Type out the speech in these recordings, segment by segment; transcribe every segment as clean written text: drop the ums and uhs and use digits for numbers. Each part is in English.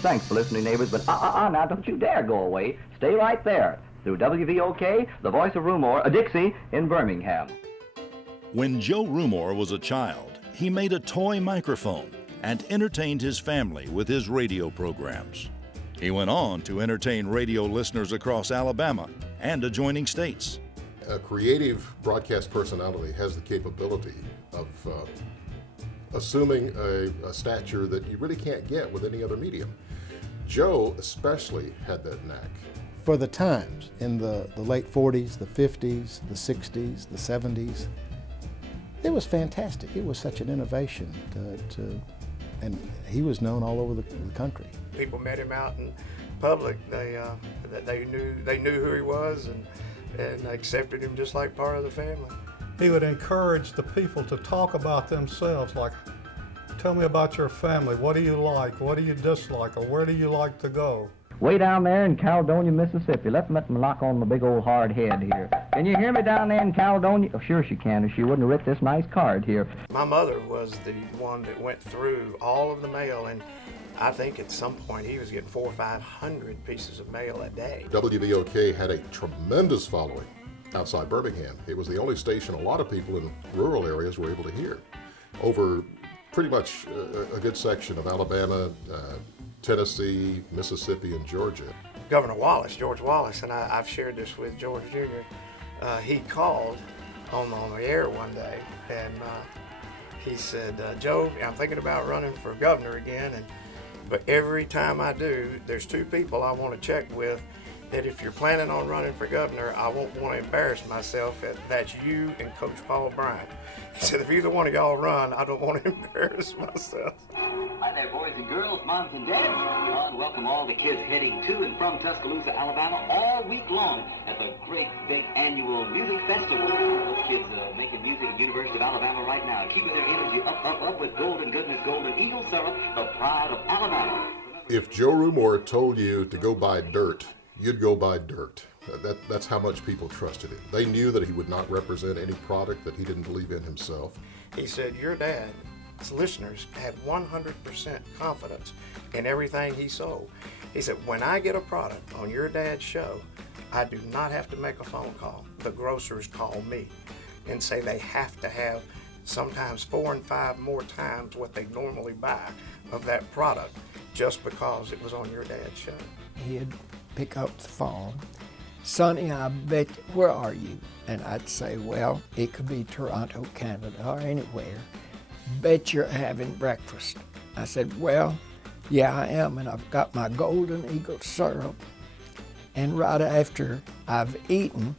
Thanks for listening, neighbors, but now don't you dare go away. Stay right there. Through WVOK, the voice of Rumore, a Dixie in Birmingham. When Joe Rumore was a child, he made a toy microphone and entertained his family with his radio programs. He went on to entertain radio listeners across Alabama and adjoining states. A creative broadcast personality has the capability of assuming a stature that you really can't get with any other medium. Joe especially had that knack. For the times, in the late 40s, the 50s, the 60s, the 70s, it was fantastic. It was such an innovation and he was known all over the country. People met him out in public. They knew who he was and accepted him just like part of the family. He would encourage the people to talk about themselves, like, tell me about your family. What do you like? What do you dislike? Or where do you like to go? Way down there in Caledonia, Mississippi. Let me knock on my big old hard head here. Can you hear me down there in Caledonia? Oh, sure she can, or she wouldn't have writ this nice card here. My mother was the one that went through all of the mail, and I think at some point he was getting 400 or 500 pieces of mail a day. WVOK had a tremendous following outside Birmingham. It was the only station a lot of people in rural areas were able to hear. Over pretty much a good section of Alabama, Tennessee, Mississippi, and Georgia. Governor Wallace, George Wallace, and I've shared this with George Jr., he called on the air one day, and he said, Joe, I'm thinking about running for governor again, but every time I do, there's two people I want to check with, that if you're planning on running for governor, I won't want to embarrass myself. That's you and Coach Paul Bryant. He said, if either one of y'all run, I don't want to embarrass myself. Hi there, boys and girls, moms and dads. And welcome all the kids heading to and from Tuscaloosa, Alabama, all week long at the great big annual music festival. Those kids making music at University of Alabama right now, keeping their energy up with Golden Goodness Golden Eagle syrup, the pride of Alabama. If Joe Rumore told you to go buy dirt, you'd go buy dirt. That's how much people trusted him. They knew that he would not represent any product that he didn't believe in himself. He said, your dad's listeners had 100% confidence in everything he sold. He said, when I get a product on your dad's show, I do not have to make a phone call. The grocers call me and say they have to have sometimes 4 and 5 more times what they normally buy of that product just because it was on your dad's show. He'd pick up the phone. Sonny, I bet, where are you? And I'd say, well, it could be Toronto, Canada, or anywhere. Bet you're having breakfast. I said, well, yeah, I am, and I've got my Golden Eagle syrup. And right after I've eaten,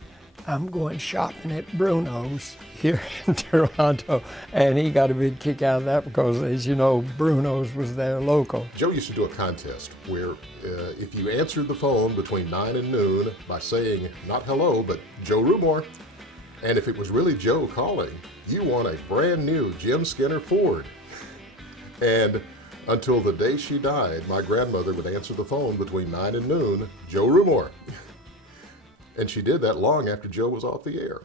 I'm going shopping at Bruno's here in Toronto, and he got a big kick out of that because, as you know, Bruno's was their local. Joe used to do a contest where if you answered the phone between 9 and noon by saying, not hello, but Joe Rumore, and if it was really Joe calling, you won a brand new Jim Skinner Ford. And until the day she died, my grandmother would answer the phone between 9 and noon, Joe Rumore. And she did that long after Joe was off the air.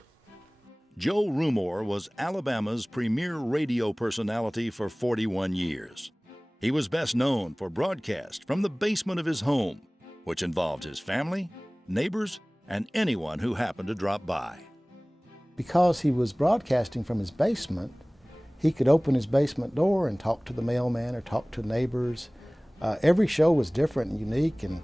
Joe Rumore was Alabama's premier radio personality for 41 years. He was best known for broadcast from the basement of his home, which involved his family, neighbors, and anyone who happened to drop by. Because he was broadcasting from his basement, he could open his basement door and talk to the mailman or talk to neighbors. Every show was different and unique, and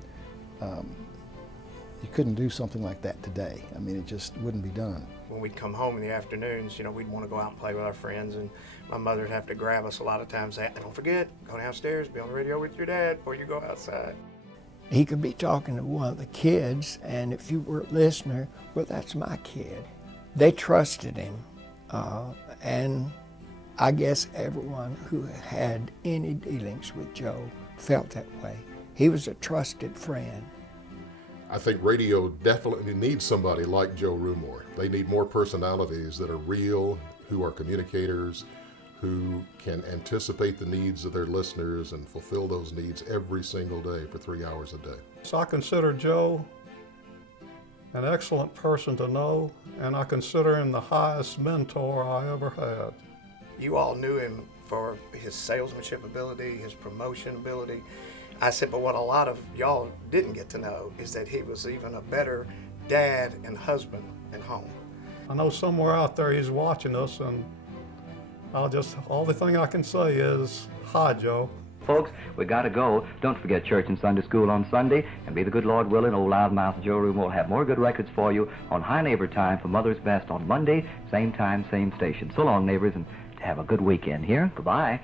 you couldn't do something like that today. I mean, it just wouldn't be done. When we'd come home in the afternoons, we'd want to go out and play with our friends, and my mother'd have to grab us a lot of times and say, don't forget, go downstairs, be on the radio with your dad before you go outside. He could be talking to one of the kids, and if you were a listener, well, that's my kid. They trusted him, and I guess everyone who had any dealings with Joe felt that way. He was a trusted friend. I think radio definitely needs somebody like Joe Rumore. They need more personalities that are real, who are communicators, who can anticipate the needs of their listeners and fulfill those needs every single day for 3 hours a day. So I consider Joe an excellent person to know, and I consider him the highest mentor I ever had. You all knew him for his salesmanship ability, his promotion ability. I said, but what a lot of y'all didn't get to know is that he was even a better dad and husband at home. I know somewhere out there he's watching us, and all the thing I can say is, hi, Joe. Folks, we got to go. Don't forget church and Sunday school on Sunday, and be the good Lord willing, old loudmouth Joe Rumore will have more good records for you on High Neighbor Time for Mother's Best on Monday, same time, same station. So long, neighbors, and have a good weekend here. Goodbye.